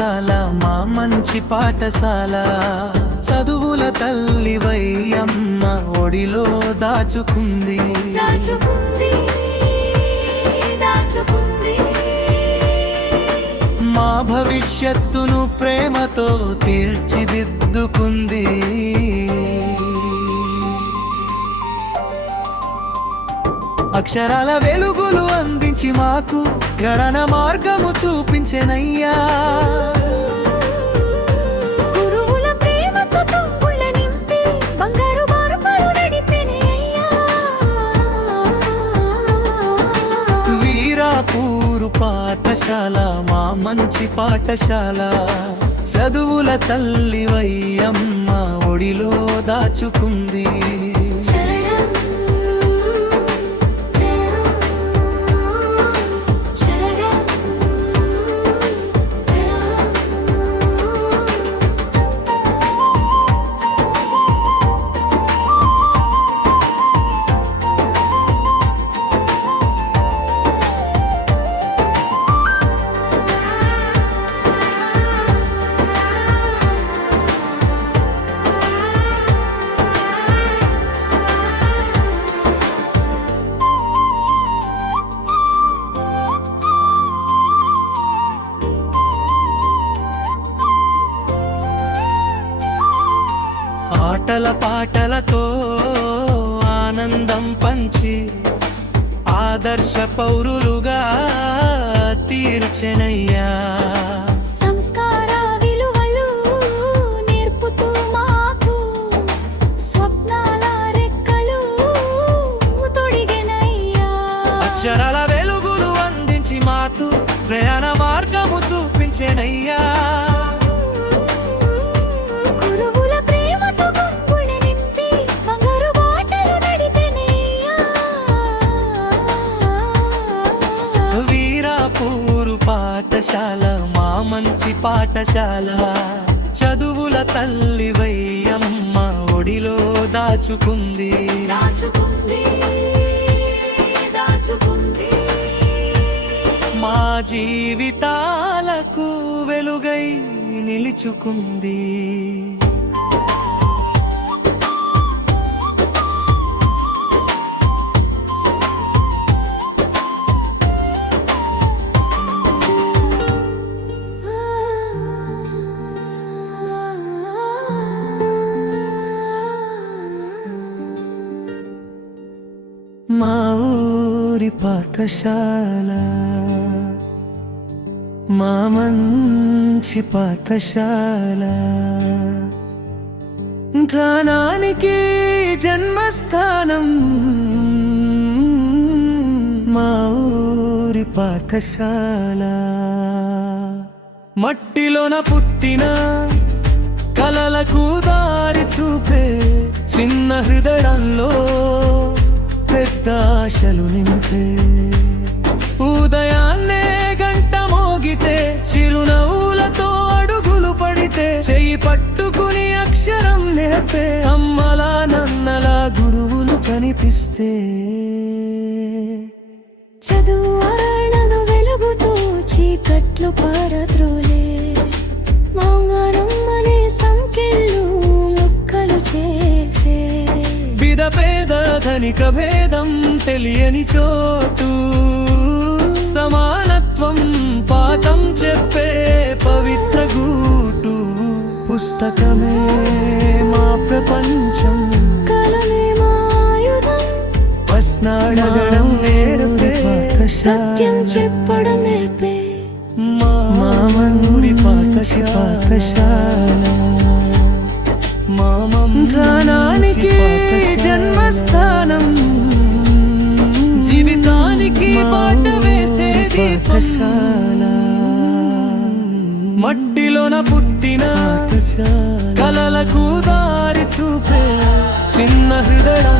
పాఠశాల మా మంచి పాఠశాల చదువుల తల్లివై అమ్మ ఒడిలో దాచుకుంది మా భవిష్యత్తును ప్రేమతో తీర్చిదిద్దుకుంది అక్షరాల వెలుగులు అందించి మాకు గగన మార్గము చూపించెనయ్యా గురువుల ప్రేమతో తుంపుళ్ళ నింపి బంగారు మార్గాలు నడిపెనయ్యా వీరాపూరు పాఠశాల మా మంచి పాఠశాల చదువుల తల్లివై అమ్మ ఒడిలో దాచుకుంది ఆటల పాటలతో ఆనందం పంచి ఆదర్శ పౌరులుగా తీర్చెనయ్యా సంస్కార విలువలు నేర్పుతూ మాకు స్వప్నాల రెక్కలు తొడిగెనయ్యా అక్షరాల వెలుగులు అందించి మాకు ప్రయాణ మార్గము చూపించెనయ్యా పాఠశాల మా మంచి పాఠశాల చదువుల తల్లివై అమ్మ ఒడిలో దాచుకుంది మా జీవితాలకు వెలుగై నిలుచుకుంది మా ఊరి పాఠశాల మా మంచి పాఠశాల జ్ఞానానికి జన్మస్థానం మా ఊరి పాఠశాల మట్టిలోన పుట్టిన కలలకు దారి చూపే చిన్న హృదయంలో పెద్ద ఆశలు నింపే ఉదయాన్నే గంట మోగితే చిరునవ్వులతో అడుగులు పడితే చెయ్యి పట్టుకుని అక్షరం నేర్పే అమ్మలా నన్నలా గురువులు కనిపిస్తే చదువు ఆరణను వెలుగుతూ చీకట్లు పారద్రోలే మౌనం అనే సంకెళ్ళు ముక్కలు చేసే బిద పేద ధనిక భేదం తెలియని చోటు సమానత్వం పాఠం చెప్పే పవిత్ర గూటు పుస్తకమే మా ప్రపంచం కలమే మా ఆయుధం ప్రశ్నడగడం నేర్పే సత్యం చెప్పడం నేర్పే మా ఊరి పాఠశాల జ్ఞానానికి జన్మస్థానం జీవితానికి బాట వేసే పాఠశాల మట్టిలోన పుట్టిన కలలకు దారి చూపే చిన్న హృదయం